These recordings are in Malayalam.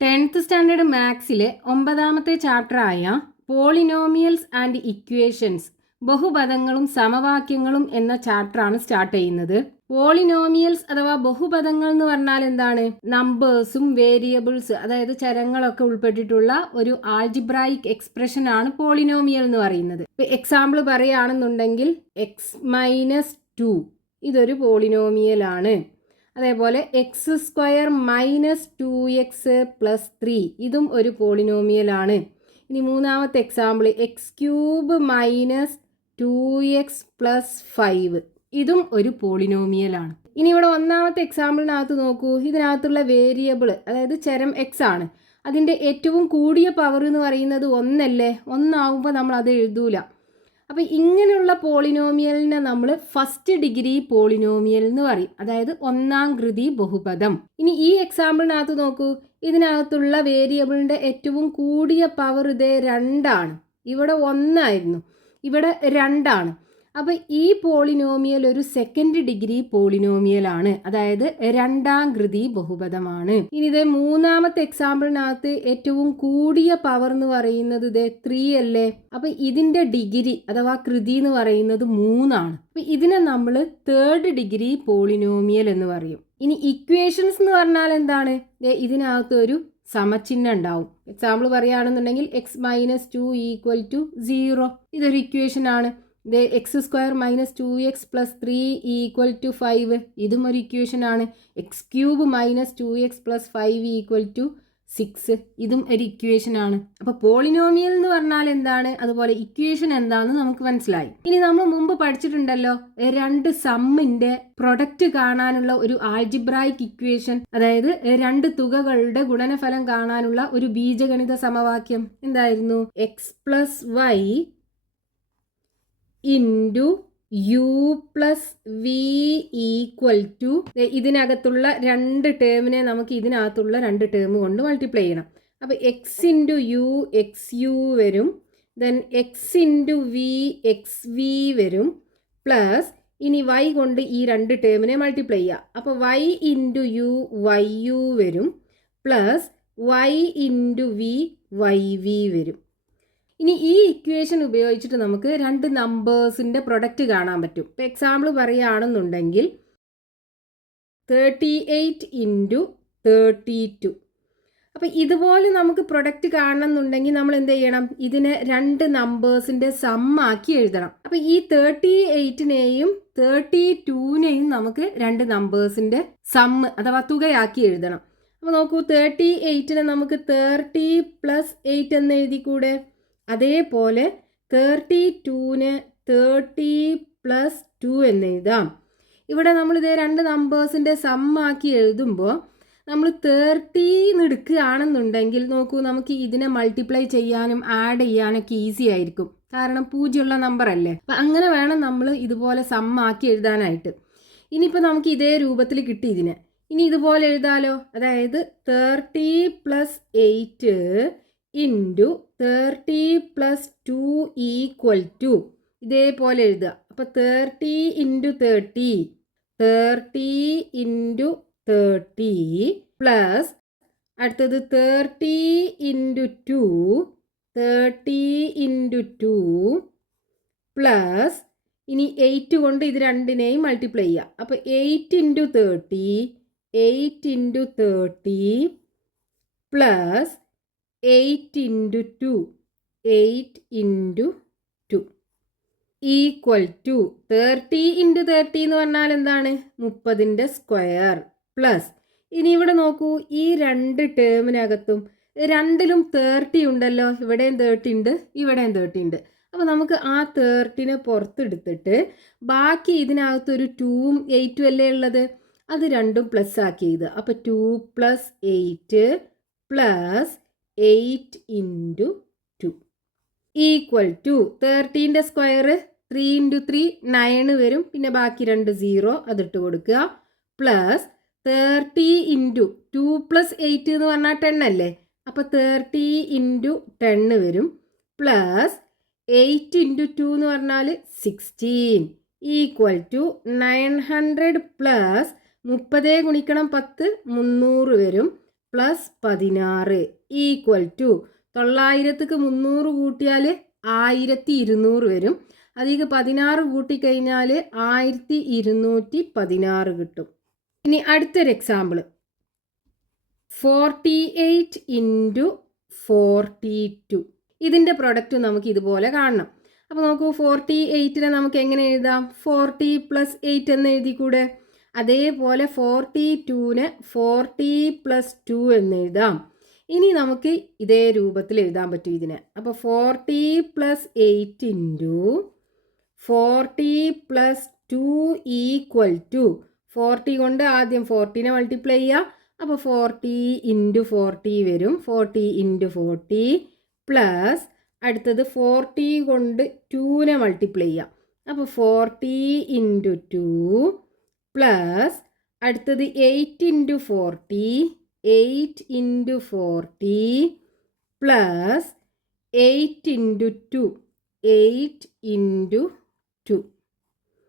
10th സ്റ്റാൻഡേർഡ് മാത്സിലെ 9ാമത്തെ ചാപ്റ്ററായ പോളിനോമിയൽസ് ആൻഡ് ഇക്വേഷൻസ് ബഹുപദങ്ങളും സമവാക്യങ്ങളും എന്ന ചാപ്റ്ററാണ് സ്റ്റാർട്ട് ചെയ്യുന്നത്. പോളിനോമിയൽസ് അഥവാ ബഹുപദങ്ങൾ എന്ന് പറഞ്ഞാൽ എന്താണ്? നമ്പേഴ്സും വേരിയബിൾസ്, അതായത് ചരങ്ങളൊക്കെ ഉൾപ്പെട്ടിട്ടുള്ള ഒരു ആൾജിബ്രായിക് എക്സ്പ്രഷൻ ആണ് പോളിനോമിയൽ എന്ന് പറയുന്നത്. എക്സാമ്പിൾ പറയുകയാണെന്നുണ്ടെങ്കിൽ x-2 ഇതൊരു പോളിനോമിയൽ ആണ്. അതേപോലെ x² - 2x + 3 ഇതും ഒരു പോളിനോമിയൽ ആണ്. ഇനി മൂന്നാമത്തെ എക്സാമ്പിൾ x³ - 2x + 5 ഇതും ഒരു പോളിനോമിയൽ ആണ്. ഇനി ഇവിടെ ഒന്നാമത്തെ എക്സാമ്പിളിനകത്ത് നോക്കൂ. ഇതിനകത്തുള്ള വേരിയബിൾ, അതായത് ചരം x ആണ്. അതിൻ്റെ ഏറ്റവും കൂടിയ പവർ എന്ന് പറയുന്നത് 1 അല്ലേ? 1 ആവുമ്പോൾ നമ്മൾ അത് എഴുതൂല. അപ്പോൾ ഇങ്ങനെയുള്ള പോളിനോമിയലിനെ നമ്മൾ ഫസ്റ്റ് ഡിഗ്രി പോളിനോമിയൽ എന്ന് പറയും, അതായത് 1ാം കൃതി ബഹുപദം. ഇനി ഈ എക്സാമ്പിളിനകത്ത് നോക്കൂ. ഇതിനകത്തുള്ള വേരിയബിളിൻ്റെ ഏറ്റവും കൂടിയ പവർ ഇതേ 2 ആണ്. ഇവിടെ 1 ആയിരുന്നു, ഇവിടെ 2 ആണ്. അപ്പോൾ ഈ പോളിനോമിയൽ ഒരു സെക്കൻഡ് ഡിഗ്രി പോളിനോമിയൽ ആണ്, അതായത് 2ാം കൃതി ബഹുപദമാണ്. ഇനി ഇതേ മൂന്നാമത്തെ എക്സാമ്പിളിനകത്ത് ഏറ്റവും കൂടിയ പവർ എന്ന് പറയുന്നത് ഇതേ 3 അല്ലേ? അപ്പോൾ ഇതിന്റെ ഡിഗ്രി അഥവാ കൃതി എന്ന് പറയുന്നത് 3 ആണ്. അപ്പോൾ ഇതിനെ നമ്മൾ തേർഡ് ഡിഗ്രി പോളിനോമിയൽ എന്ന് പറയും. ഇനി ഇക്വേഷൻസ് എന്ന് പറഞ്ഞാൽ എന്താണ്? ഇതിനകത്ത് ഒരു സമചിഹ്നം ഉണ്ടാവും. എക്സാമ്പിൾ പറയുകയാണെന്നുണ്ടെങ്കിൽ x-2 = 0 ഇതൊരു ഇക്വേഷൻ ആണ്. x² - 2x + 3 = 5 ഇതും ഒരു ഇക്വേഷൻ ആണ്. x³ - 2x + 5 = 6 ഇതും ഒരു ഇക്വേഷൻ ആണ്. അപ്പോൾ പോളിനോമിയൽ എന്ന് പറഞ്ഞാൽ എന്താണ്, അതുപോലെ ഇക്വേഷൻ എന്താണെന്ന് നമുക്ക് മനസ്സിലായി. ഇനി നമ്മൾ മുമ്പ് പഠിച്ചിട്ടുണ്ടല്ലോ, രണ്ട് സമ്മിന്റെ പ്രൊഡക്റ്റ് കാണാനുള്ള ഒരു ആൾജിബ്രായിക് ഇക്വേഷൻ, അതായത് രണ്ട് തുകകളുടെ ഗുണനഫലം കാണാനുള്ള ഒരു ബീജഗണിത സമവാക്യം എന്തായിരുന്നു? x + y × u + v = ഇതിനകത്തുള്ള രണ്ട് ടേമിനെ നമുക്ക് ഇതിനകത്തുള്ള രണ്ട് ടേം കൊണ്ട് മൾട്ടിപ്ലൈ ചെയ്യണം. അപ്പോൾ x × u xu വരും, ദെൻ x × v xv വരും, പ്ലസ് ഇനി y കൊണ്ട് ഈ രണ്ട് ടേമിനെ മൾട്ടിപ്ലൈ ചെയ്യുക. അപ്പോൾ y × u yu വരും, പ്ലസ് y × v yv വരും. ഇനി ഈ ഇക്വേഷൻ ഉപയോഗിച്ചിട്ട് നമുക്ക് രണ്ട് നമ്പേഴ്സിൻ്റെ പ്രൊഡക്റ്റ് കാണാൻ പറ്റും. ഇപ്പോൾ എക്സാമ്പിൾ പറയുകയാണെന്നുണ്ടെങ്കിൽ 38 × 32. അപ്പോൾ ഇതുപോലെ നമുക്ക് പ്രൊഡക്റ്റ് കാണണമെന്നുണ്ടെങ്കിൽ നമ്മൾ എന്ത് ചെയ്യണം? ഇതിനെ രണ്ട് നമ്പേഴ്സിൻ്റെ സമ്മാക്കി എഴുതണം. അപ്പോൾ ഈ 38നെയും 32നെയും നമുക്ക് രണ്ട് നമ്പേഴ്സിൻ്റെ സമ്മ് അഥവാ തുകയാക്കി എഴുതണം. അപ്പോൾ നോക്കൂ, 38നെ നമുക്ക് 30 + 8 എന്ന് എഴുതിക്കൂടെ? അതേപോലെ 32നെ 30 + 2 എന്ന് എഴുതാം. ഇവിടെ നമ്മൾ ഇതേ രണ്ട് നമ്പേഴ്സിൻ്റെ സമ്മാക്കി എഴുതുമ്പോൾ നമ്മൾ 30 എടുക്കുകയാണെന്നുണ്ടെങ്കിൽ നോക്കൂ, നമുക്ക് ഇതിനെ മൾട്ടിപ്ലൈ ചെയ്യാനും ആഡ് ചെയ്യാനൊക്കെ ഈസി ആയിരിക്കും, കാരണം പൂജ്യമുള്ള നമ്പർ അല്ലേ. അപ്പം അങ്ങനെ വേണം നമ്മൾ ഇതുപോലെ സമ്മാക്കി എഴുതാനായിട്ട്. ഇനിയിപ്പോൾ നമുക്ക് ഇതേ രൂപത്തിൽ കിട്ടി ഇതിനെ. ഇനി ഇതുപോലെ എഴുതാലോ, അതായത് 30 + 8 × 30 + 2 = ഇതേപോലെ എഴുതുക. അപ്പോൾ 30 × 30 30 × 30 പ്ലസ് അടുത്തത് 30 × 2 30 × 2 പ്ലസ് ഇനി 8 കൊണ്ട് ഇത് രണ്ടിനെയും മൾട്ടിപ്ലൈ ചെയ്യുക. അപ്പോൾ 8 × 30 8 × 30 പ്ലസ് 8 × 2 8 × 2 = 30 × 30 എന്ന് പറഞ്ഞാൽ എന്താണ്? 30ന്റെ സ്ക്വയർ പ്ലസ് ഇനി ഇവിടെ നോക്കൂ, ഈ രണ്ട് ടേമിനകത്തും രണ്ടിലും 30 ഉണ്ടല്ലോ. ഇവിടെയും 30 ഉണ്ട്, ഇവിടെയും 30 ഉണ്ട്. അപ്പോൾ നമുക്ക് ആ 30നെ പുറത്തെടുത്തിട്ട് ബാക്കി ഇതിനകത്തൊരു 2ഉം 8ഉം അല്ലേ ഉള്ളത്, അത് രണ്ടും പ്ലസ് ആക്കി എഴുതുക. അപ്പോൾ 2 + 8 പ്ലസ് 8 × 2 = 30ന്റെ സ്ക്വയർ 3 × 3 9 വരും, പിന്നെ ബാക്കി രണ്ട് 0 അതിട്ട് കൊടുക്കുക, പ്ലസ് 30 × 2 + 8 എന്ന് പറഞ്ഞാൽ 10 അല്ലേ. അപ്പോൾ 30 × 10 വരും, പ്ലസ് 8 × 2 എന്ന് പറഞ്ഞാൽ 16 = 900 പ്ലസ് 30 × 10 300 വരും, പ്ലസ് 16 ഈക്വൽ ടു 900ക്ക് 300 കൂട്ടിയാൽ 1200 വരും. അതിലേക്ക് 16 കൂട്ടിക്കഴിഞ്ഞാൽ 1216 കിട്ടും. ഇനി അടുത്തൊരു എക്സാമ്പിൾ 48 ഇൻറ്റു 42. ഇതിൻ്റെ പ്രൊഡക്റ്റ് നമുക്ക് ഇതുപോലെ കാണണം. അപ്പോൾ നോക്കൂ 48നെ നമുക്ക് എങ്ങനെ എഴുതാം? 40 + 8 എന്ന് എഴുതിക്കൂടെ? അതേപോലെ 42നെ 40 + 2 എന്ന് എഴുതാം. ഇനി നമുക്ക് ഇതേ രൂപത്തിൽ എഴുതാൻ പറ്റും ഇതിനെ. അപ്പോൾ 40 + 8 ഇൻറ്റു 40 + 2 ഈക്വൽ ടു 40 കൊണ്ട് ആദ്യം 40നെ മൾട്ടിപ്ലൈ ചെയ്യുക. അപ്പോൾ 40 ഇൻറ്റു 40 വരും. 40 ഇൻറ്റു 40 പ്ലസ് അടുത്തത് 40 കൊണ്ട് 2നെ മൾട്ടിപ്ലൈ ചെയ്യാം. അപ്പോൾ 40 ഇൻറ്റു 2 പ്ലസ് അടുത്തത് 8 into 40 8 into 40 plus 8 into 2 8 into 2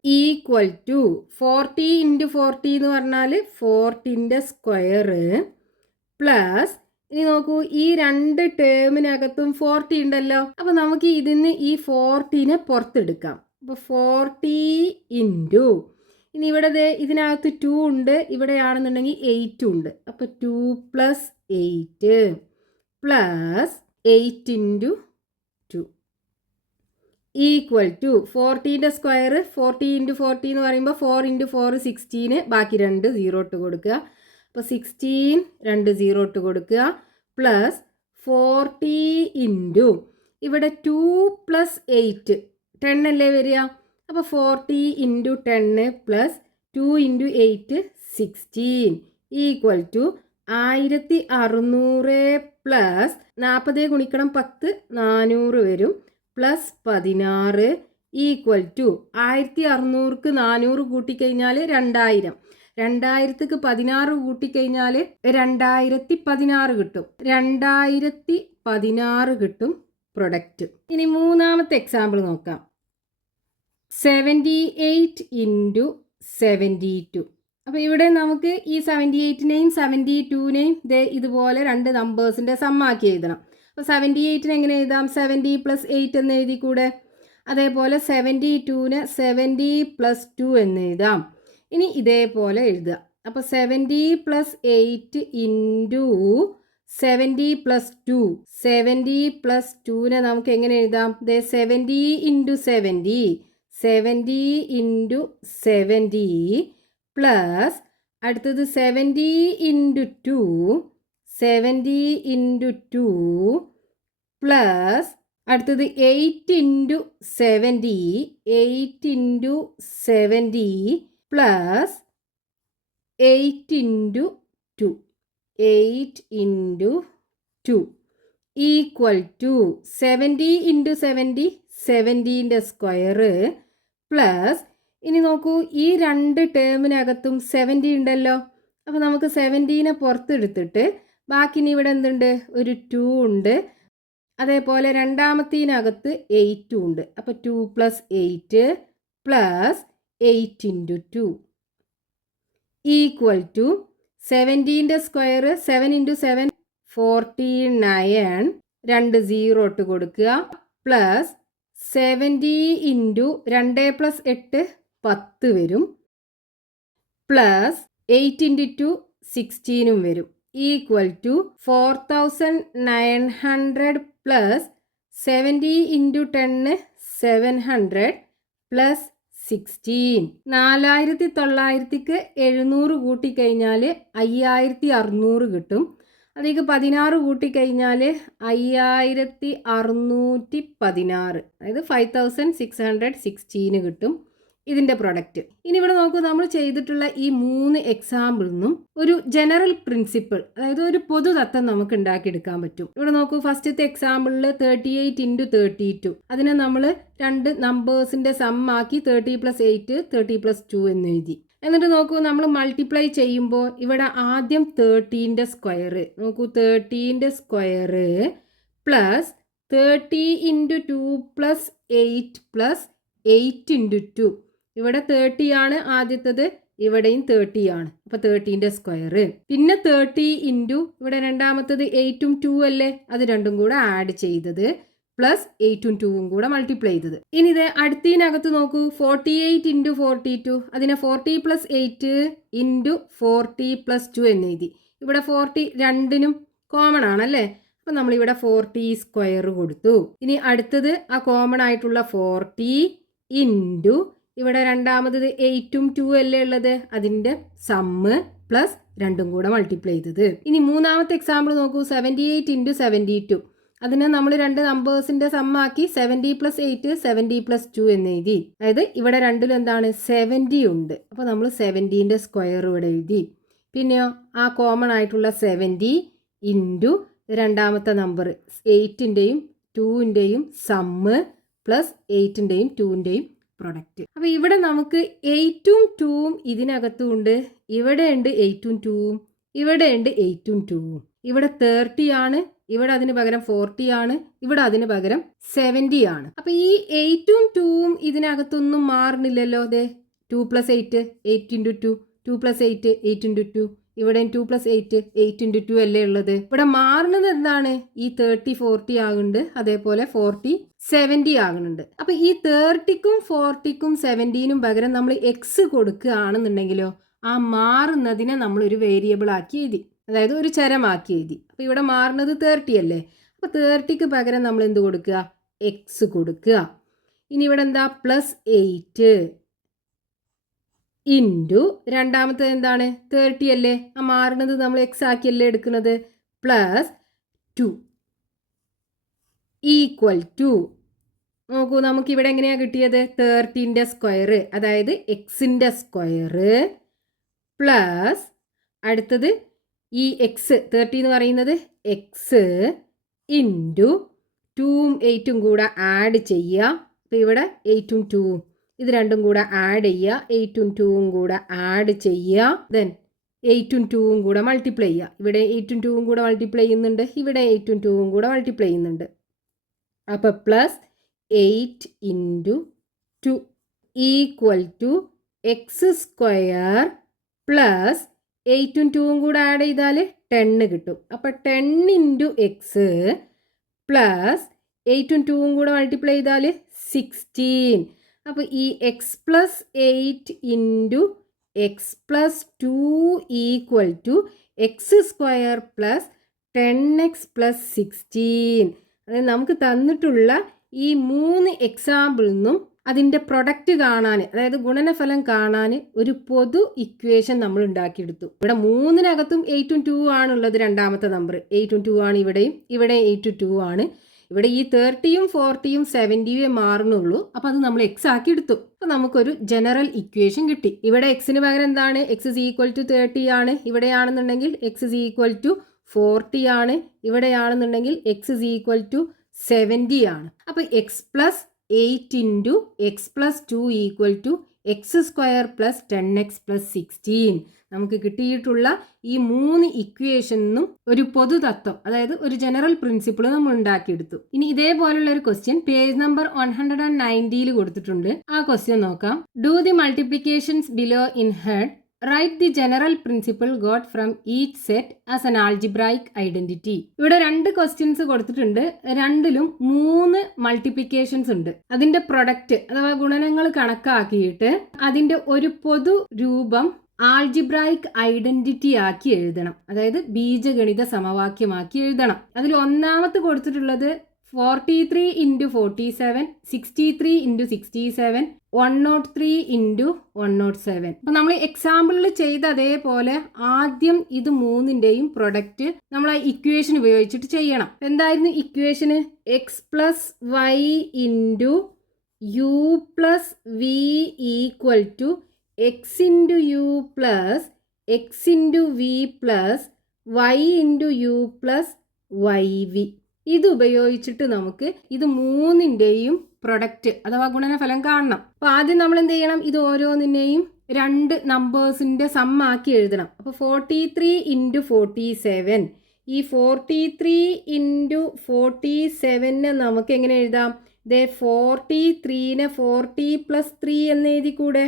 equal to 40 into 40 എന്ന് പറഞ്ഞാൽ 40ൻ്റെ സ്ക്വയർ പ്ലസ് ഇനി നോക്കൂ ഈ രണ്ട് ടേമിനകത്തും 40 ഉണ്ടല്ലോ. അപ്പോൾ നമുക്ക് ഇതിന് ഈ 40നെ പുറത്തെടുക്കാം. അപ്പോൾ 40 ഇൻറ്റു ഇനി ഇവിടെ ഇതിനകത്ത് 2 ഉണ്ട്, ഇവിടെയാണെന്നുണ്ടെങ്കിൽ 8 ഉണ്ട്. അപ്പോൾ 2 + 8 പ്ലസ് 8 ഇൻറ്റു 2 ഈക്വൽ ടു 40ൻ്റെ സ്ക്വയർ 40 ഇൻറ്റു 40 എന്ന് പറയുമ്പോൾ 4 ഇൻറ്റു 4 16 ബാക്കി 2 0 ഇട്ട് കൊടുക്കുക. അപ്പോൾ 16 2 0 ഇട്ട് കൊടുക്കുക പ്ലസ് 40 ഇൻറ്റു ഇവിടെ 2 + 8 10 അല്ലേ വരിക. അപ്പോൾ 40 into 10 plus 2 into 8 16 equal to 1600 plus 40 ഗുണിക്കണം 10 400 വരും പ്ലസ് 16 ഈക്വൽ ടു 1600ക്ക് 400 കൂട്ടിക്കഴിഞ്ഞാൽ 2000. 2000ക്ക് 16 കൂട്ടിക്കഴിഞ്ഞാൽ 2016 കിട്ടും. 2016 കിട്ടും പ്രൊഡക്റ്റ്. ഇനി മൂന്നാമത്തെ എക്സാമ്പിൾ നോക്കാം. 78 ഇൻറ്റു 72. അപ്പോൾ ഇവിടെ നമുക്ക് ഈ 78നെയും 72നെയും ഇതുപോലെ രണ്ട് നമ്പേഴ്സിൻ്റെ സമ്മാക്കി എഴുതണം. അപ്പോൾ 78നെ എങ്ങനെ എഴുതാം? 70 + 8 എന്ന് എഴുതിക്കൂടെ? അതേപോലെ 72നെ 70 + 2 എന്ന് എഴുതാം. ഇനി ഇതേപോലെ എഴുതുക. അപ്പോൾ 70 + 8 ഇൻറ്റു 70 + 2 70 + 2നെ നമുക്ക് എങ്ങനെ എഴുതാം? 70 ഇൻറ്റു 70 70 ഇൻറ്റു 70 പ്ലസ് അടുത്തത് 70 ഇൻറ്റു 2 70 ഇൻറ്റു 2 പ്ലസ് അടുത്തത് 8 into 70 8 into 70 plus 8 into 2 8 into 2 equal to 70 into 70 70ൻ്റെ സ്ക്വയർ പ്ലസ് ഇനി നോക്കൂ ഈ രണ്ട് ടേമിനകത്തും 70 ഉണ്ടല്ലോ. അപ്പോൾ നമുക്ക് 70നെ പുറത്തെടുത്തിട്ട് ബാക്കി ഇനി ഇവിടെ എന്തുണ്ട്? ഒരു 2 ഉണ്ട്. അതേപോലെ രണ്ടാമത്തേനകത്ത് 8 ഉണ്ട്. അപ്പോൾ 2 + 8 പ്ലസ് 8 ഇൻറ്റു 2 ഈക്വൽ ടു 70ൻ്റെ സ്ക്വയർ 7 ഇൻറ്റു 7 49 2 0 ഇട്ട് കൊടുക്കുക പ്ലസ് 70 ഇൻറ്റു 2 + 8 10 വരും പ്ലസ് 8 ഇൻറ്റു 2 16 വരും equal to 4900 plus 70 into 10 700 plus 16 4900ക്ക് 700 കൂട്ടിക്കഴിഞ്ഞാൽ 5600 കിട്ടും. അതിലേക്ക് 16 കൂട്ടിക്കഴിഞ്ഞാൽ 5616, അതായത് 5616 കിട്ടും ഇതിൻ്റെ പ്രൊഡക്റ്റ്. ഇനി ഇവിടെ നോക്കൂ, നമ്മൾ ചെയ്തിട്ടുള്ള ഈ 3 എക്സാമ്പിളിൽ നിന്നും ഒരു ജനറൽ പ്രിൻസിപ്പിൾ, അതായത് ഒരു പൊതുതത്വം നമുക്ക് ഉണ്ടാക്കിയെടുക്കാൻ പറ്റും. ഇവിടെ നോക്കൂ, ഫസ്റ്റത്തെ എക്സാമ്പിളിൽ 38 ഇൻറ്റു 32 അതിനെ നമ്മൾ രണ്ട് നമ്പേഴ്സിൻ്റെ സമ്മാക്കി 30 + 8 30 + 2 എന്ന് എഴുതി. എന്നിട്ട് നോക്കൂ, നമ്മൾ മൾട്ടിപ്ലൈ ചെയ്യുമ്പോൾ ഇവിടെ ആദ്യം 13ൻ്റെ സ്ക്വയർ നോക്കൂ, 13ൻ്റെ square plus 30 into 2 + 8 plus 8 into 2. ഇവിടെ 30 ആണ് ആദ്യത്തത്, ഇവിടെയും 30 ആണ്. അപ്പോൾ 30ൻ്റെ സ്ക്വയർ. പിന്നെ 30 ഇൻറ്റു ഇവിടെ രണ്ടാമത്തത് 8ഉം 2 അല്ലേ, അത് രണ്ടും കൂടെ ആഡ് ചെയ്തത് പ്ലസ് 8ഉം 2ഉം കൂടെ മൾട്ടിപ്ലൈ ചെയ്തത്. ഇനി ഇത് അടുത്തതിനകത്ത് നോക്കൂ, 48 ഇൻറ്റു 42, അതിനെ 40 പ്ലസ് 8 ഇൻറ്റു 40 പ്ലസ് 2 എന്ന് എഴുതി. ഇവിടെ 40 രണ്ടിനും കോമൺ ആണല്ലേ, അപ്പം നമ്മളിവിടെ 40 സ്ക്വയർ കൊടുത്തു. ഇനി അടുത്തത് ആ കോമൺ ആയിട്ടുള്ള 40 ഇൻറ്റു ഇവിടെ രണ്ടാമത് 8ഉം 2 അല്ലേ ഉള്ളത്, അതിൻ്റെ സമ്മ് പ്ലസ് രണ്ടും കൂടെ മൾട്ടിപ്ലൈ ചെയ്തത്. ഇനി മൂന്നാമത്തെ എക്സാമ്പിൾ നോക്കൂ, 78 ഇൻറ്റു 72, അതിനെ നമ്മൾ രണ്ട് നമ്പേഴ്സിൻ്റെ സമ്മാക്കി 70 പ്ലസ് 8 70 പ്ലസ് 2 എന്ന് എഴുതി. അതായത് ഇവിടെ രണ്ടിലും എന്താണ് 70 ഉണ്ട്, അപ്പോൾ നമ്മൾ 70ൻ്റെ സ്ക്വയർ ഇവിടെ എഴുതി. പിന്നെയോ ആ കോമൺ ആയിട്ടുള്ള 70 ഇൻറ്റു രണ്ടാമത്തെ നമ്പർ 8ൻ്റെയും 2ൻ്റെയും സമ്മ് പ്ലസ് 8ൻ്റെയും 2ൻ്റെയും പ്രൊഡക്റ്റ്. അപ്പോൾ ഇവിടെ നമുക്ക് 8ഉം 2ഉം ഇതിനകത്തും ഉണ്ട്, ഇവിടെ ഉണ്ട് 8ഉം 2ഉം, ഇവിടെ ഉണ്ട് 8ഉം 2ഉം. ഇവിടെ 30 ആണ്, ഇവിടെ അതിന് പകരം 40 ആണ്, ഇവിടെ അതിന് പകരം 70 ആണ്. അപ്പോൾ ഈ 8ഉം 2ഉം ഇതിനകത്തൊന്നും മാറുന്നില്ലല്ലോ. അതെ, 2 പ്ലസ് 8 8 ഇൻറ്റു 2, 2 പ്ലസ് 8 8 ഇൻറ്റു 2, ഇവിടെയും 2 പ്ലസ് 8 8 ഇൻറ്റു 2 അല്ലേ ഉള്ളത്. ഇവിടെ മാറുന്നത് എന്താണ്, ഈ 30 40 ആകുന്നുണ്ട്, അതേപോലെ 40 70 ആകുന്നുണ്ട്. അപ്പോൾ ഈ 30ക്കും 40ക്കും 70നും പകരം നമ്മൾ എക്സ് കൊടുക്കുകയാണെന്നുണ്ടെങ്കിലോ ആ മാറുന്നതിനെ നമ്മളൊരു വേരിയബിൾ ആക്കി എഴുതി, അതായത് ഒരു ചരമാക്കി എഴുതി. അപ്പോൾ ഇവിടെ മാറുന്നത് 30 അല്ലേ, അപ്പോൾ 30ക്ക് പകരം നമ്മൾ എന്ത് കൊടുക്കുക, എക്സ് കൊടുക്കുക. ഇനി ഇവിടെ എന്താ, പ്ലസ് 8 ഇൻറ്റു രണ്ടാമത്തെ എന്താണ് 30 അല്ലേ, ആ മാറുന്നത് നമ്മൾ എക്സ് ആക്കിയല്ലേ എടുക്കുന്നത്, പ്ലസ് 2 ഈക്വൽ ടു, നോക്കൂ നമുക്കിവിടെ എങ്ങനെയാണ് കിട്ടിയത്, 30ൻ്റെ സ്ക്വയർ അതായത് എക്സിൻ്റെ സ്ക്വയർ പ്ലസ് അടുത്തത് ഈ എക്സ് 30 എന്ന് പറയുന്നത് എക്സ് ഇൻറ്റു 2ഉം 8ഉം കൂടെ ആഡ് ചെയ്യുക. അപ്പോൾ ഇവിടെ 8ഉം 2ഉം ഇത് രണ്ടും കൂടെ ആഡ് ചെയ്യുക, 8ഉം 2ഉം കൂടെ ആഡ് ചെയ്യുക, ദെൻ 8ഉം 2ഉം കൂടെ മൾട്ടിപ്ലൈ ചെയ്യുക. ഇവിടെ 8ഉം 2ഉം കൂടെ മൾട്ടിപ്ലൈ ചെയ്യുന്നുണ്ട്, ഇവിടെ 8ഉം 2ഉം കൂടെ മൾട്ടിപ്ലൈ ചെയ്യുന്നുണ്ട്. അപ്പോൾ plus 8 into 2 equal to x square plus 8ഉം 2ഉം കൂടെ ആഡ് ചെയ്താൽ 10 കിട്ടും. അപ്പോൾ 10 ഇൻറ്റു എക്സ് പ്ലസ് 8ഉം 2ഉം കൂടെ മൾട്ടിപ്ലൈ ചെയ്താൽ 16. അപ്പോൾ ഈ x plus 8 into x plus 2 equal to x square plus 10x plus 16. അതായത് നമുക്ക് തന്നിട്ടുള്ള ഈ 3 എക്സാമ്പിളിൽ നിന്നും അതിൻ്റെ പ്രൊഡക്റ്റ് കാണാൻ, അതായത് ഗുണനഫലം കാണാൻ ഒരു പൊതു ഇക്വേഷൻ നമ്മൾ ഉണ്ടാക്കിയെടുത്തു. ഇവിടെ 3നകത്തും 8ഉം 2ഉം ആണുള്ളത്, രണ്ടാമത്തെ നമ്പർ 8ഉം 2 ആണ്, ഇവിടെയും ഇവിടെ 8ഉം 2 ആണ്. ഇവിടെ ഈ 30യും 40യും 70യും മാറുന്നുള്ളൂ, അപ്പോൾ അത് നമ്മൾ എക്സ് ആക്കി എടുത്തു. അപ്പോൾ നമുക്കൊരു ജനറൽ ഇക്വേഷൻ കിട്ടി. ഇവിടെ എക്സിന് പകരം എന്താണ്, എക്സ് ഇസ് ഈക്വൽ ടു 30 ആണ്, ഇവിടെയാണെന്നുണ്ടെങ്കിൽ എക്സ് ഇസ് ഈക്വൽ ടു 40 ആണ്, ഇവിടെയാണെന്നുണ്ടെങ്കിൽ എക്സ് ഇസ് ഈക്വൽ ടു 70 ആണ്. അപ്പോൾ x plus 8 into x plus 2 equal to x square plus 10x plus 16. നമുക്ക് കിട്ടിയിട്ടുള്ള ഈ 3 ഇക്വേഷനും ഒരു പൊതുതത്വം, അതായത് ഒരു ജനറൽ പ്രിൻസിപ്പിൾ നമ്മൾ ഉണ്ടാക്കിയെടുത്തു. ഇനി ഇതേപോലുള്ള ഒരു ക്വസ്റ്റ്യൻ പേജ് നമ്പർ 190 കൊടുത്തിട്ടുണ്ട്. ആ ക്വസ്റ്റ്യൻ നോക്കാം. Do the multiplications below in head, write the general principle got from each set as an algebraic identity. ഇവിടെ 2 ക്വസ്റ്റ്യൻസ് കൊടുത്തിട്ടുണ്ട്, രണ്ടിലും 3 മൾട്ടിപ്ലിക്കേഷൻസ് ഉണ്ട്. അതിന്റെ പ്രൊഡക്റ്റ് അഥവാ ഗുണനങ്ങൾ കണക്കാക്കിയിട്ട് അതിന്റെ ഒരു പൊതു രൂപം ആൾജിബ്രായിക് ഐഡന്റിറ്റി ആക്കി എഴുതണം, അതായത് ബീജഗണിത സമവാക്യമാക്കി എഴുതണം. അതിൽ ഒന്നാമത്തെ കൊടുത്തിട്ടുള്ളത് 43 ഇൻറ്റു 47, 63 ഇൻറ്റു 67, 103 ഇൻറ്റു 107. അപ്പം നമ്മൾ എക്സാമ്പിളിൽ ചെയ്ത അതേപോലെ ആദ്യം ഇത് 3ൻ്റെയും പ്രൊഡക്റ്റ് നമ്മൾ ആ ഇക്വേഷൻ ഉപയോഗിച്ചിട്ട് ചെയ്യണം. എന്തായിരുന്നു ഇക്വേഷന്, x plus y into u plus v equal to x into u plus x into v plus y into u plus y v. ഇത് ഉപയോഗിച്ചിട്ട് നമുക്ക് ഇത് 3ൻ്റെയും പ്രൊഡക്റ്റ് അഥവാ ഗുണനഫലം കാണണം. അപ്പോൾ ആദ്യം നമ്മൾ എന്ത് ചെയ്യണം, ഇത് ഓരോന്നിനെയും 2 നമ്പേഴ്സിൻ്റെ സമ്മാക്കി എഴുതണം. അപ്പോൾ 43 ഇൻറ്റു 47, ഈ 43 ഇൻറ്റു 47നെ നമുക്ക് എങ്ങനെ എഴുതാം, ദേ 43നെ 40 പ്ലസ് 3 എന്ന് എഴുതിക്കൂടെ.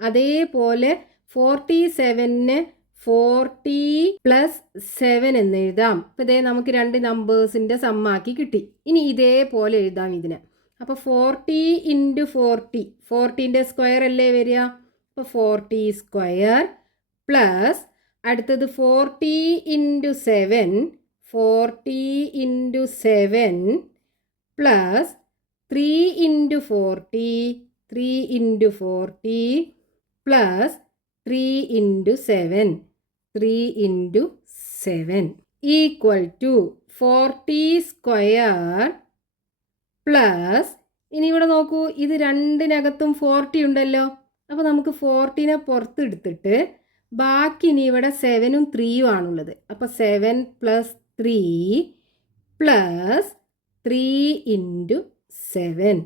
അതേപോലെ 47ന് 40 പ്ലസ് 7 എന്ന് എഴുതാം. അപ്പോൾ ഇതേ നമുക്ക് രണ്ട് നമ്പേഴ്സിൻ്റെ സമ്മാക്കി കിട്ടി. ഇനി ഇതേപോലെ എഴുതാം ഇതിനെ. അപ്പോൾ 40 ഇൻറ്റു 40, 40ൻ്റെ സ്ക്വയർ അല്ലേ വരിക. അപ്പോൾ 40 സ്ക്വയർ പ്ലസ് അടുത്തത് 40 into 7, 40 into 7 plus 3 into 40, 3 into 40 plus 3 into 7, 3 into 7 equal to 40 square plus, ഇനി ഇവിടെ നോക്കൂ, ഇത് രണ്ടിനകത്തും 40 ഉണ്ടല്ലോ. അപ്പോൾ നമുക്ക് 40നെ പുറത്തെടുത്തിട്ട് ബാക്കി ഇനി ഇവിടെ 7ഉം 3യും ആണുള്ളത്. അപ്പോൾ 7 plus 3 plus 3 into 7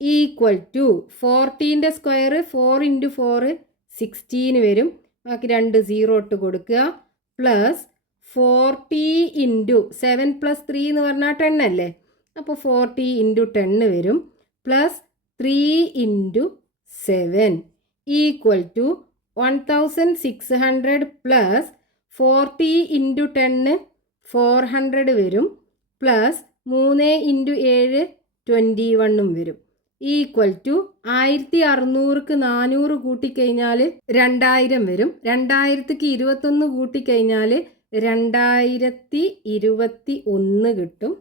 equal to 40ൻ്റെ സ്ക്വയർ 4 ഇൻറ്റു 4 16 വരും. ബാക്കി 2 0 ഇട്ട് കൊടുക്കുക. പ്ലസ് 40 ഇൻറ്റു 7 പ്ലസ് 3 എന്ന് പറഞ്ഞാൽ 10 അല്ലേ. അപ്പോൾ 40 ഇൻറ്റു 10 വരും. Plus 3 into 7 equal to 1600 plus 40 into 10 400 വരും. പ്ലസ് 3 ഇൻറ്റു 7 21 വരും. ഈക്വൽ ടു 1600ക്ക് 400 കൂട്ടിക്കഴിഞ്ഞാൽ 2000 വരും. 2000ക്ക് 21 കൂട്ടിക്കഴിഞ്ഞാൽ 2021 കിട്ടും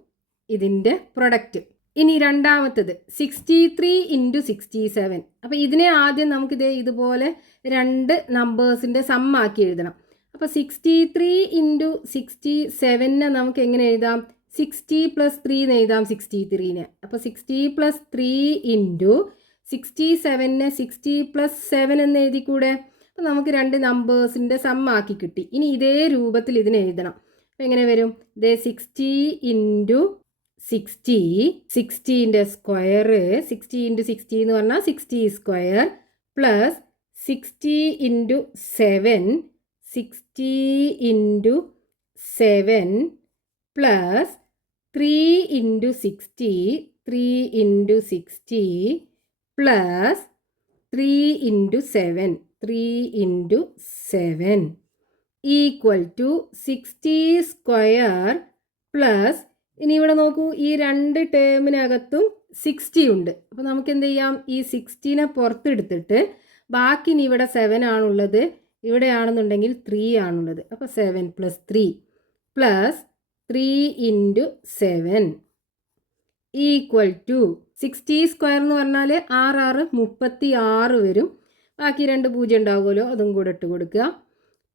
ഇതിൻ്റെ പ്രൊഡക്റ്റ്. ഇനി രണ്ടാമത്തത് 63 ഇൻറ്റു 67. അപ്പോൾ ഇതിനെ ആദ്യം നമുക്കിതേ ഇതുപോലെ രണ്ട് നമ്പേഴ്സിൻ്റെ സമ്മാക്കി എഴുതണം. അപ്പോൾ 63 ഇൻറ്റു 67നെ നമുക്ക് എങ്ങനെ എഴുതാം? 60 പ്ലസ് 3 എന്ന് എഴുതാം 63നെ. അപ്പോൾ 60 പ്ലസ് 3 ഇൻറ്റു 67നെ 60 പ്ലസ് 7 എന്ന് എഴുതിക്കൂടെ? അപ്പോൾ നമുക്ക് രണ്ട് നമ്പേഴ്സിൻ്റെ സമ്മാക്കി കിട്ടി. ഇനി ഇതേ രൂപത്തിൽ ഇതിനെ എഴുതണം. അപ്പോൾ എങ്ങനെ വരും? ഇതേ 60 ഇൻറ്റു 60, 60ൻ്റെ സ്ക്വയർ, 60 ഇൻറ്റു 60 എന്ന് പറഞ്ഞാൽ 60 square plus 60 into 7, 60 into 7 plus 3 into 60, 3 into 60 plus 3 into 7, 3 into 7 equal to 60 square plus, ഇനി ഇവിടെ നോക്കൂ, ഈ രണ്ട് ടേമിനകത്തും 60 ഉണ്ട്. അപ്പോൾ നമുക്ക് എന്ത് ചെയ്യാം? ഈ 60നെ പുറത്തെടുത്തിട്ട് ബാക്കി ഇനി ഇവിടെ 7 ആണുള്ളത്, ഇവിടെ ആണെന്നുണ്ടെങ്കിൽ 3 ആണുള്ളത്. അപ്പോൾ 7 plus 3 plus 3 into 7 equal to 60 square എന്ന് പറഞ്ഞാൽ 6 36 വരും. ബാക്കി 2 0 ഉണ്ടാവുമല്ലോ, അതും കൂടെ ഇട്ട് കൊടുക്കുക.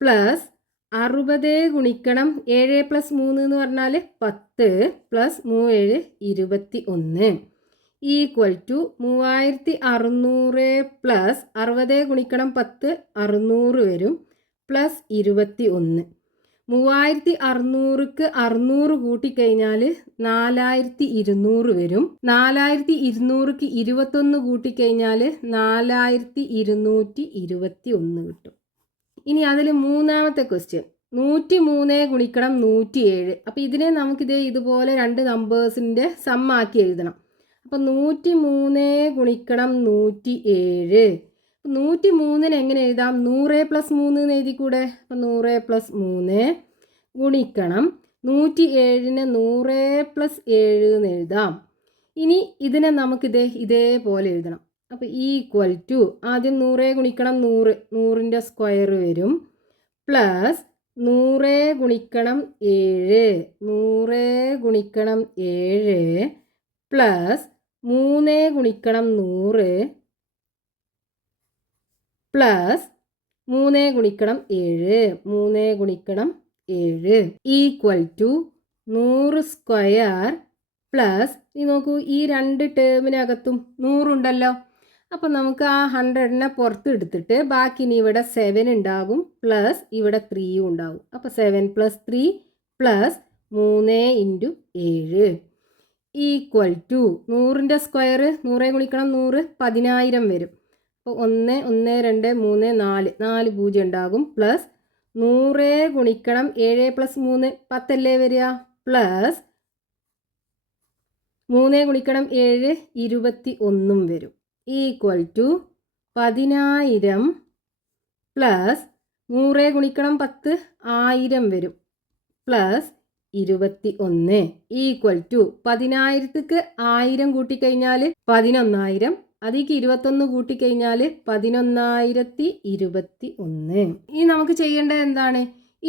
പ്ലസ് 60 ഗുണിക്കണം 7 പ്ലസ് 3 എന്ന് പറഞ്ഞാൽ 10 പ്ലസ് 3 21 ഈക്വൽ ടു 3600 പ്ലസ് 60 ഗുണിക്കണം 10 600 വരും പ്ലസ് 21. 3600ക്ക് 600 കൂട്ടിക്കഴിഞ്ഞാൽ 4200 വരും. 4200ക്ക് 21 കൂട്ടിക്കഴിഞ്ഞാൽ 4221 കിട്ടും. ഇനി അതിൽ മൂന്നാമത്തെ ക്വസ്റ്റ്യൻ 103 ഗുണിക്കണം 107. അപ്പോൾ ഇതിനെ നമുക്കിതേ ഇതുപോലെ രണ്ട് നമ്പേഴ്സിൻ്റെ സമ്മാക്കി എഴുതണം. അപ്പോൾ 103 ഗുണിക്കണം 107. 103ന് എങ്ങനെ എഴുതാം? 100 പ്ലസ് 3 എന്ന് എഴുതിക്കൂടെ? അപ്പോൾ 100 പ്ലസ് 3 ഗുണിക്കണം 107ന് 100 പ്ലസ് 7 എന്ന് എഴുതാം. ഇനി ഇതിനെ നമുക്കിതേ ഇതേപോലെ എഴുതണം. അപ്പോൾ ഈക്വൽ ടു ആദ്യം 100 ഗുണിക്കണം 100, 100ൻ്റെ സ്ക്വയർ വരും. പ്ലസ് 100 ഗുണിക്കണം 7, 100 ഗുണിക്കണം 7 പ്ലസ് 3 ഗുണിക്കണം 100 പ്ലസ് 3 ഗുണിക്കണം 7, 3 ഗുണിക്കണം 7 ഈക്വൽ ടു 100 സ്ക്വയർ പ്ലസ്, ഈ നോക്കൂ, ഈ രണ്ട് ടേമിനകത്തും 100 ഉണ്ടല്ലോ. അപ്പോൾ നമുക്ക് ആ 100നെ പുറത്ത് എടുത്തിട്ട് ബാക്കി ഇനി ഇവിടെ 7 ഉണ്ടാകും പ്ലസ് ഇവിടെ 3 ഉണ്ടാകും. അപ്പോൾ 7 plus 3 plus 3 into 7 equal to 100ൻ്റെ സ്ക്വയർ 100 ഗുണിക്കണം 100 10000 വരും. അപ്പോൾ 1 1 2 3 4 4 0 ഉണ്ടാകും പ്ലസ് 100 ഗുണിക്കണം 7 പ്ലസ് 3 10 അല്ലേ വരിക? പ്ലസ് 3 ഗുണിക്കണം 7 21 വരും ഈക്വൽ ടു 10000 പ്ലസ് 100 ഗുണിക്കണം 10 1000 വരും പ്ലസ് 21 ഈക്വൽ ടു 10,000ക്ക് 1000 കൂട്ടിക്കഴിഞ്ഞാൽ 11,000 അതിലേക്ക് 21 കൂട്ടിക്കഴിഞ്ഞാൽ 11,021. ഇനി നമുക്ക് ചെയ്യേണ്ടത് എന്താണ്?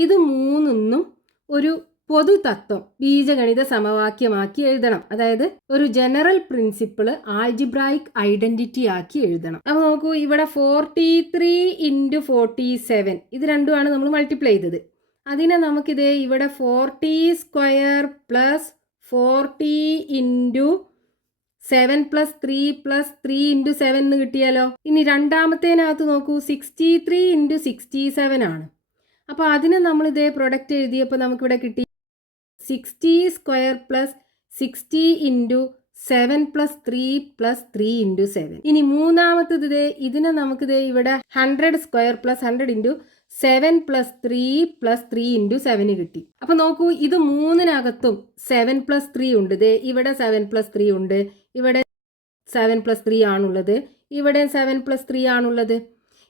ഇത് മൂന്നൊന്നും ഒരു പൊതു തത്വം ബീജഗണിത സമവാക്യമാക്കി എഴുതണം. അതായത് ഒരു ജനറൽ പ്രിൻസിപ്പിൾ ആൾജിബ്രായിക് ഐഡന്റിറ്റി ആക്കി എഴുതണം. അപ്പോൾ നോക്കൂ, ഇവിടെ 43 × 47 ഇത് രണ്ടുമാണ് നമ്മൾ മൾട്ടിപ്ലൈ ചെയ്തത്. അതിനെ നമുക്കിത് ഇവിടെ 40² പ്ലസ് 40 × 7 പ്ലസ് 3 പ്ലസ് 3 × 7 എന്ന് കിട്ടിയാലോ. ഇനി രണ്ടാമത്തേനകത്ത് നോക്കൂ, 63 × 67 ആണ്. അപ്പോൾ അതിനെ നമ്മൾ ഇതേ പ്രൊഡക്റ്റ് എഴുതിയപ്പോൾ നമുക്കിവിടെ കിട്ടി 60² പ്ലസ് 60 × 7 പ്ലസ് 3 പ്ലസ് 3 × 7. ഇനി മൂന്നാമത്തത് ഇതിനെ നമുക്കിത് ഇവിടെ 100² പ്ലസ് 100 × 7 പ്ലസ് 3 പ്ലസ് 3 × 7 കിട്ടി. അപ്പോൾ നോക്കൂ, ഇത് മൂന്നിനകത്തും 7 പ്ലസ് 3 ഉണ്ട്. ഇവിടെ 7 പ്ലസ് 3 ഉണ്ട്, ഇവിടെ 7 പ്ലസ് 3 ആണുള്ളത്, ഇവിടെ 7 പ്ലസ് 3 ആണുള്ളത്.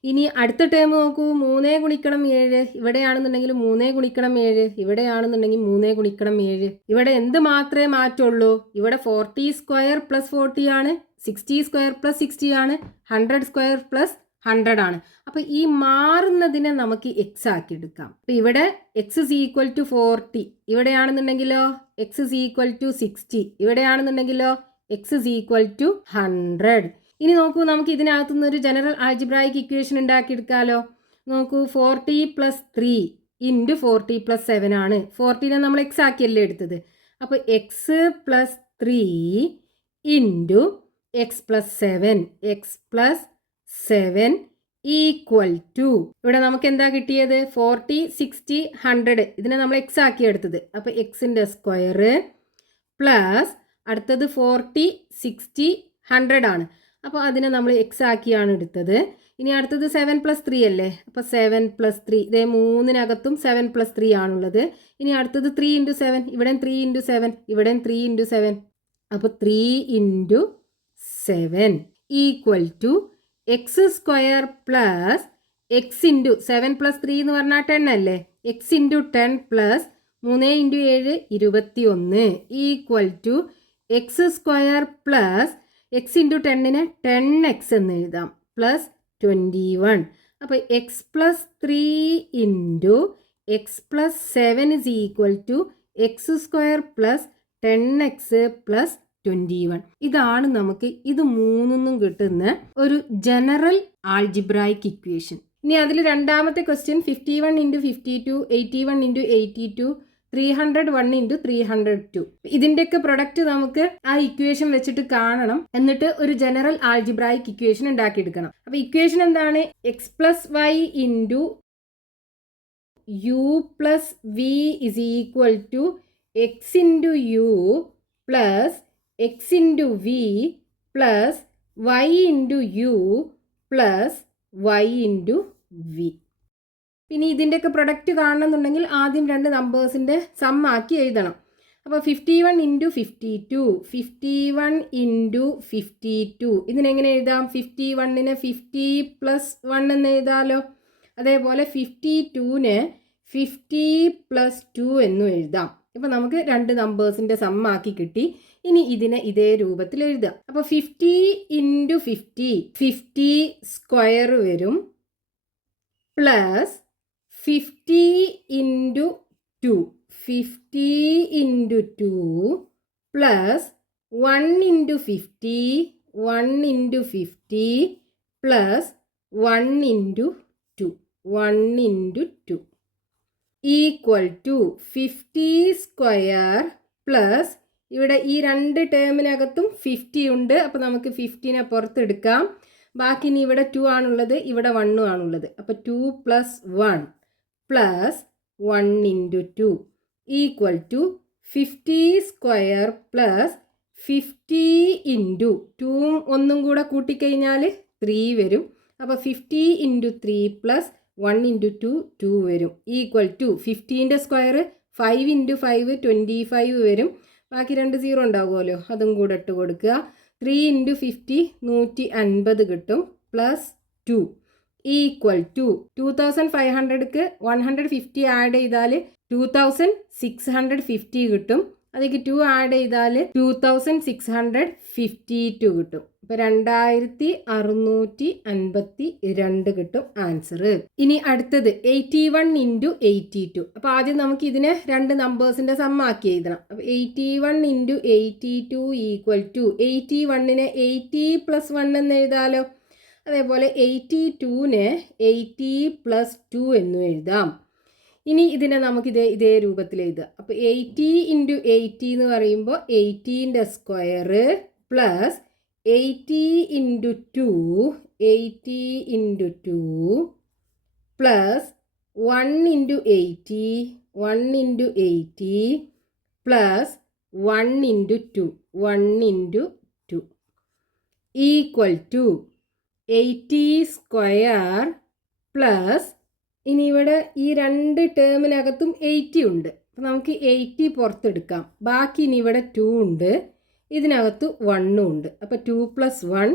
ഇനി അടുത്ത ടേം നോക്കൂ, 3 ഗുണിക്കണം 7 ഇവിടെയാണെന്നുണ്ടെങ്കിൽ 3 ഗുണിക്കണം 7 ഇവിടെയാണെന്നുണ്ടെങ്കിൽ 3 ഗുണിക്കണം 7. ഇവിടെ എന്ത് മാത്രമേ മാറ്റുള്ളൂ? ഇവിടെ 40² പ്ലസ് 40 ആണ്, 60² പ്ലസ് 60 ആണ്, 100² പ്ലസ് 100 ആണ്. അപ്പോൾ ഈ മാറുന്നതിനെ നമുക്ക് എക്സ് ആക്കി എടുക്കാം. അപ്പോൾ ഇവിടെ എക്സ് ഇസ് ഈക്വൽ ടു 40 ഇവിടെയാണെന്നുണ്ടെങ്കിലോ എക്സ് ഇസ് ഈക്വൽ ടു 60 ഇവിടെയാണെന്നുണ്ടെങ്കിലോ എക്സ് ഇസ് ഈക്വൽ ടു 100. ഇനി നോക്കൂ, നമുക്ക് ഇതിനകത്തുനിന്ന് ഒരു ജനറൽ ആൾജിബ്രായിക് ഇക്വേഷൻ ഉണ്ടാക്കിയെടുക്കാമല്ലോ. നോക്കൂ, 40 പ്ലസ് 3 × 40 പ്ലസ് 7 ആണ്. 40നെ നമ്മൾ എക്സ് ആക്കിയല്ലേ എടുത്തത്. അപ്പോൾ x plus 3 × x plus 7 x plus 7 equal to ഇവിടെ നമുക്ക് എന്താ കിട്ടിയത്? 40 60 100 ഇതിനെ നമ്മൾ എക്സ് ആക്കി എടുത്തത്. അപ്പോൾ എക്സിൻ്റെ സ്ക്വയർ പ്ലസ് അടുത്തത് 40 60 100 ആണ്. അപ്പോൾ അതിനെ നമ്മൾ എക്സ് ആക്കിയാണ് എടുത്തത്. ഇനി അടുത്തത് 7 പ്ലസ് 3 അല്ലേ. അപ്പോൾ 7 പ്ലസ് 3 ഇതേ മൂന്നിനകത്തും 7 പ്ലസ് 3 ആണുള്ളത്. ഇനി അടുത്തത് 3 × 7 ഇവിടെ 3 × 7 ഇവിടെ 3 × 7. അപ്പോൾ 3 × 7 equal to x square plus x into 7 plus 3 എന്ന് പറഞ്ഞാൽ 10 അല്ലേ. X into 10 plus 3 × 7 21 equal to x square plus x into 10നെ 10x എന്ന് എഴുതാം പ്ലസ് 21. അപ്പോൾ x plus 3 × x plus 7 is equal to x square plus 10x plus 21. ഇതാണ് നമുക്ക് ഇത് മൂന്നൊന്നും കിട്ടുന്ന ഒരു ജനറൽ ആൾജിബ്രായിക് ഇക്വേഷൻ. ഇനി അതിൽ രണ്ടാമത്തെ ക്വസ്റ്റ്യൻ 51 × 52 81 × 82 301 × 302 ഇതിൻ്റെയൊക്കെ പ്രൊഡക്റ്റ് നമുക്ക് ആ ഇക്വേഷൻ വെച്ചിട്ട് കാണണം. എന്നിട്ട് ഒരു ജനറൽ ആൾജിബ്രായിക് ഇക്വേഷൻ ഉണ്ടാക്കിയെടുക്കണം. അപ്പോൾ ഇക്വേഷൻ എന്താണ്? X plus y into u plus v is equal to x into u plus x into v plus y into u plus y into v. പിന്നെ ഇതിൻ്റെയൊക്കെ പ്രൊഡക്റ്റ് കാണണമെന്നുണ്ടെങ്കിൽ ആദ്യം രണ്ട് നമ്പേഴ്സിൻ്റെ സം ആക്കി എഴുതണം. അപ്പോൾ 51 × 52 51 × 52 ഇതിനെങ്ങനെ എഴുതാം? 51നെ 50 പ്ലസ് 1 എന്ന് എഴുതാമല്ലോ. അതേപോലെ 52നെ 50 പ്ലസ് 2 എന്നും എഴുതാം. ഇപ്പോൾ നമുക്ക് രണ്ട് നമ്പേഴ്സിൻ്റെ സം ആക്കി കിട്ടി. ഇനി ഇതിനെ ഇതേ രൂപത്തിൽ എഴുതുക. അപ്പോൾ 50 × 50 50 സ്ക്വയർ വരും plus 50 × 2 50 × 2 plus 1 × 50 1 × 50 plus 1 × 2 1 × 2 equal to 50 square plus ഇവിടെ ഈ രണ്ട് ടേമിനകത്തും 50 ഉണ്ട്. അപ്പോൾ നമുക്ക് 50നെ പുറത്തെടുക്കാം. ബാക്കി ഇനി ഇവിടെ 2 ആണുള്ളത്, ഇവിടെ 1 ആണുള്ളത്. അപ്പോൾ 2 plus 1 plus 1 × 2 equal to 50 square plus 50 × 2 ഒന്നും കൂടെ കൂട്ടിക്കഴിഞ്ഞാൽ 3 വരും. അപ്പോൾ 50 × 3 പ്ലസ് 1 × 2 2 വരും ഈക്വൽ ടു 50ൻ്റെ സ്ക്വയർ 5 × 5 25 വരും. ബാക്കി 2 0 ഉണ്ടാവുമല്ലോ, അതും കൂടെ ഇട്ട് കൊടുക്കുക. 3 × 50 150 കിട്ടും പ്ലസ് 2 ഈക്വൽ ടു 2500ക്ക് 150 ആഡ് ചെയ്താൽ 2650 കിട്ടും. അതിലേക്ക് 2 ആഡ് ചെയ്താൽ 2652 കിട്ടും. ഇപ്പൊ 2652 കിട്ടും ആൻസർ. ഇനി അടുത്തത് 81 ഇൻറ്റു 82. അപ്പൊ ആദ്യം നമുക്ക് ഇതിനെ രണ്ട് നമ്പേഴ്സിന്റെ സമ്മാക്കി എഴുതണം. അപ്പൊ 81 ഇൻറ്റു 82 ഈക്വൽ ടു 81നെ 80 പ്ലസ് 1 എന്ന് എഴുതാലോ. അതേപോലെ 82നെ 80 പ്ലസ് 2 എന്നും എഴുതാം. ഇനി ഇതിനെ നമുക്ക് ഇതേ രൂപത്തിൽ എഴുതാം. അപ്പോൾ 80 ഇൻറ്റു 80 എന്ന് പറയുമ്പോൾ 80ൻ്റെ square plus 80 into 2 80 into 2 plus 1 into 80 1 into 80 plus 1 into 2 1 into 2 equal to 80 square plus, ഇനി ഇവിടെ ഈ രണ്ട് ടേമിനകത്തും 80 ഉണ്ട്. അപ്പം നമുക്ക് 80 പുറത്തെടുക്കാം. ബാക്കി ഇനി ഇവിടെ 2 ഉണ്ട്, ഇതിനകത്ത് 1 ഉണ്ട്. അപ്പോൾ 2 plus 1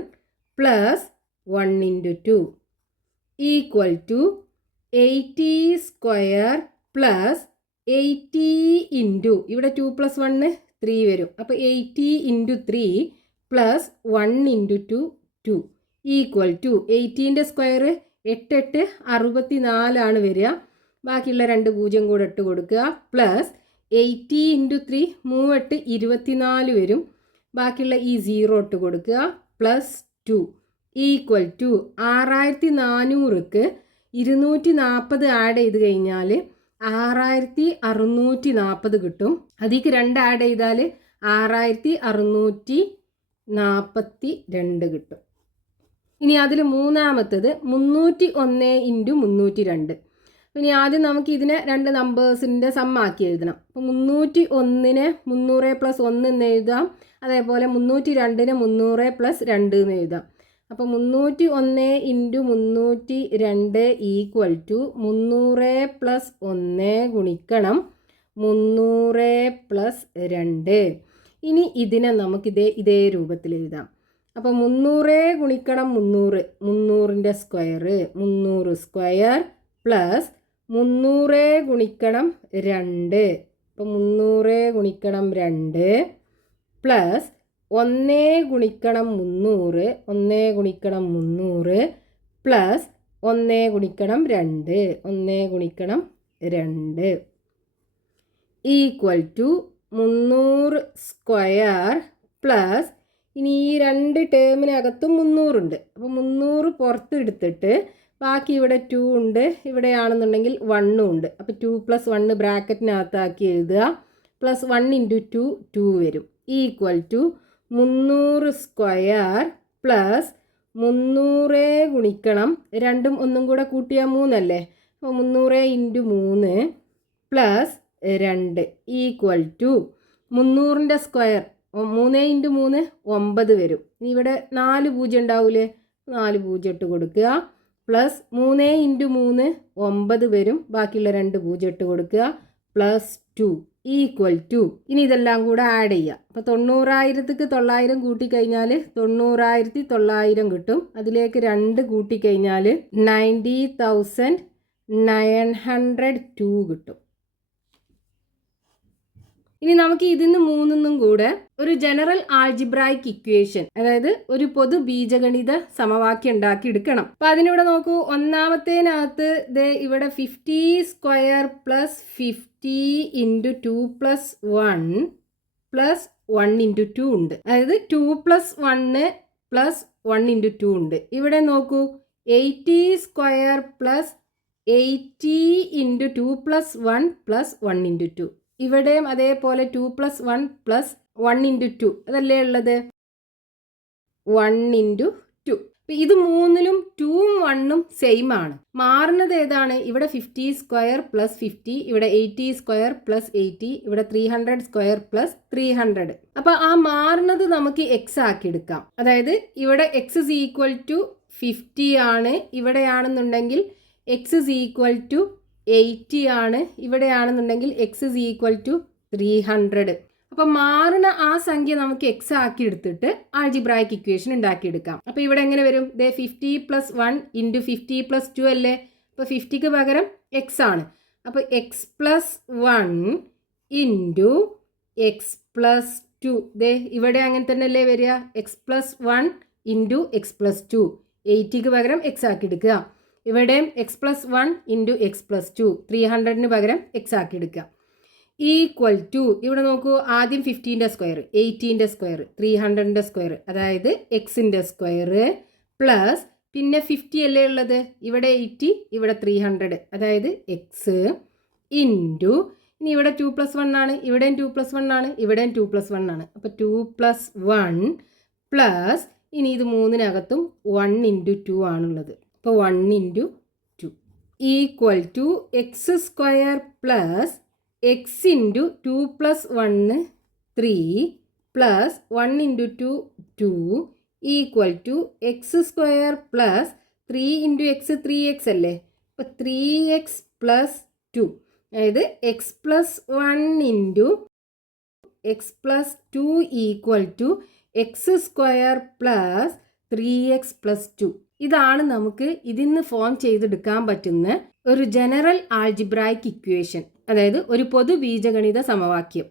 plus 1 into 2 equal to 80 square plus 80 into, ഇവിടെ 2 പ്ലസ് 1 3 വരും. അപ്പോൾ 80 into 3 plus 1 into 2 2 equal to 80ൻ്റെ സ്ക്വയർ 8 8 64 വരിക. ബാക്കിയുള്ള 2 0 കൂടെ ഇട്ട് കൊടുക്കുക. പ്ലസ് 80 ഇൻറ്റു 3 3 8 24 വരും. ബാക്കിയുള്ള ഈ 0 ഇട്ട് കൊടുക്കുക. പ്ലസ് 2 ഈക്വൽ ടു 6400ക്ക് 240 ആഡ് ചെയ്ത് കഴിഞ്ഞാൽ 6640 കിട്ടും. അതിലേക്ക് 2 ആഡ് ചെയ്താൽ 6642 കിട്ടും. ഇനി അതിൽ മൂന്നാമത്തത് 301 ഇൻറ്റു 302. ഇനി ആദ്യം നമുക്ക് ഇതിനെ രണ്ട് നമ്പേഴ്സിൻ്റെ സമ്മാക്കി എഴുതണം. അപ്പോൾ 301നെ 300 പ്ലസ് 1 എന്ന് എഴുതാം. അതേപോലെ 302നെ 300 പ്ലസ് 2 എന്ന് എഴുതാം. അപ്പോൾ 301 ഇൻറ്റു 302 ഈക്വൽ ടു 300 പ്ലസ് 1 ഗുണിക്കണം 300 പ്ലസ് 2. ഇനി ഇതിനെ നമുക്ക് ഇതേ രൂപത്തിൽ എഴുതാം. അപ്പോൾ 300 ഗുണിക്കണം 300 300ൻ്റെ സ്ക്വയർ 300 സ്ക്വയർ പ്ലസ് 300 ഗുണിക്കണം 2. അപ്പോൾ 300 ഗുണിക്കണം 2 പ്ലസ് 1 ഗുണിക്കണം 300 1 ഗുണിക്കണം 300 പ്ലസ് 1 ഗുണിക്കണം 2 1 ഗുണിക്കണം 2 ഈക്വൽ ടു 300 സ്ക്വയർ പ്ലസ്, ഇനി ഈ രണ്ട് ടേമിനകത്തും 300 ഉണ്ട്. അപ്പോൾ 300 പുറത്ത് എടുത്തിട്ട് ബാക്കി ഇവിടെ 2 ഉണ്ട്, ഇവിടെയാണെന്നുണ്ടെങ്കിൽ 1 ഉണ്ട്. അപ്പോൾ 2 പ്ലസ് 1 ബ്രാക്കറ്റിനകത്താക്കി എഴുതുക. പ്ലസ് 1 ഇൻറ്റു 2 2 വരും. ഈക്വൽ ടു 300 സ്ക്വയർ പ്ലസ് 300 ഗുണിക്കണം 2ഉം 1ഉം കൂടെ കൂട്ടിയാൽ 3 അല്ലേ. അപ്പോൾ 300 ഇൻറ്റു 3 പ്ലസ് 2 ഈക്വൽ ടു 300ൻ്റെ സ്ക്വയർ 3 ഇൻറ്റു 3 9 വരും. ഇവിടെ 4 0 ഉണ്ടാവില്ലേ, 4 0 ഇട്ട് കൊടുക്കുക. പ്ലസ് 3 ഇൻറ്റു 3 9 വരും. ബാക്കിയുള്ള 2 0 ഇട്ട് കൊടുക്കുക. പ്ലസ് 2 ഈക്വൽ ടു, ഇനി ഇതെല്ലാം കൂടെ ആഡ് ചെയ്യുക. അപ്പോൾ 90,000ക്ക് 900 കൂട്ടിക്കഴിഞ്ഞാൽ 90,900 കിട്ടും. അതിലേക്ക് 2 കൂട്ടിക്കഴിഞ്ഞാൽ 90,902 കിട്ടും. ഇനി നമുക്ക് ഇതിന്ന് മൂന്നും കൂടെ ഒരു ജനറൽ ആൾജിബ്രായിക് ഇക്വേഷൻ, അതായത് ഒരു പൊതു ബീജഗണിത സമവാക്യം ഉണ്ടാക്കി എടുക്കണം. അപ്പൊ അതിനിവിടെ നോക്കൂ, ഒന്നാമത്തേനകത്ത് ഇവിടെ 50 square plus 50 into 2 plus 1 plus 1 into 2 ഉണ്ട്. അതായത് 2 പ്ലസ് 1 പ്ലസ് 1 ഇൻറ്റു 2 ഉണ്ട്. ഇവിടെ നോക്കൂ 80 square plus 80 into 2 plus 1 plus 1 into 2. ഇവിടെയും അതേപോലെ 2 പ്ലസ് 1 പ്ലസ് 1 ഇൻറ്റു 2 അതല്ലേ ഉള്ളത്, 1 ഇൻറ്റു 2. അപ്പം ഇത് മൂന്നിലും 2ഉം 1ഉം സെയിം ആണ്. മാറുന്നത് ഏതാണ്, ഇവിടെ 50 സ്ക്വയർ പ്ലസ് 50, ഇവിടെ 80 സ്ക്വയർ പ്ലസ് 80, ഇവിടെ 300 സ്ക്വയർ പ്ലസ് 300. അപ്പം ആ മാറുന്നത് നമുക്ക് എക്സ് ആക്കി എടുക്കാം. അതായത് ഇവിടെ എക്സ് ഇസ് ഈക്വൽ ടു 50 ആണ്, ഇവിടെയാണെന്നുണ്ടെങ്കിൽ എക്സ് ഇസ് ഈക്വൽ ടു 80 ആണ്, ഇവിടെയാണെന്നുണ്ടെങ്കിൽ എക്സ് ഇസ് ഈക്വൽ ടു 300. അപ്പം മാറുന്ന ആ സംഖ്യ നമുക്ക് എക്സ് ആക്കി എടുത്തിട്ട് ആൾജിബ്രായിക് ഇക്വേഷൻ ഉണ്ടാക്കിയെടുക്കാം. അപ്പോൾ ഇവിടെ എങ്ങനെ വരും? ദേ 50 + 1 × 50 + 2 അല്ലേ? അപ്പോൾ 50ക്ക് പകരം എക്സ് ആണ്. അപ്പോൾ എക്സ് + 1 × എക്സ് + 2. ദേ ഇവിടെ അങ്ങനെ തന്നെ അല്ലേ വരിക? X + 1 × x + 2. 80ക്ക് പകരം എക്സ് ആക്കി എടുക്കുക. ഇവിടെയും എക്സ് + 1 × എക്സ് + 2. 300ന് പകരം എക്സ് ആക്കി എടുക്കുക. ഈക്വൽ ടു ഇവിടെ നോക്കൂ, ആദ്യം 50ൻ്റെ സ്ക്വയർ, 80ൻ്റെ സ്ക്വയർ, 300ൻ്റെ സ്ക്വയർ, അതായത് എക്സിൻ്റെ സ്ക്വയർ പ്ലസ് പിന്നെ 50 അല്ലേ ഉള്ളത്, ഇവിടെ 80, ഇവിടെ 300, അതായത് എക്സ് ഇൻറ്റു ഇനി ഇവിടെ 2 + 1 ആണ്, ഇവിടെയും 2 + 1 ആണ്, ഇവിടെയും 2 + 1 ആണ്. അപ്പോൾ 2 + 1 പ്ലസ് ഇനി ഇത് മൂന്നിനകത്തും 1 × 2 ആണുള്ളത്. അപ്പോൾ 1 × 2 equal to x square plus x into 2 + 1 3 plus 1 × 2 2 equal to x square plus 3 × x 3x അല്ലേ? അപ്പോൾ 3x + 2, അതായത് x + 1 × x + 2 equal to x square plus 3x + 2. ഇതാണ് നമുക്ക് ഇതിൽ നിന്ന് ഫോം ചെയ്തെടുക്കാൻ പറ്റുന്ന ഒരു ജനറൽ ആൾജിബ്രായിക് ഇക്വേഷൻ, അതായത് ഒരു പൊതു ബീജഗണിത സമവാക്യം.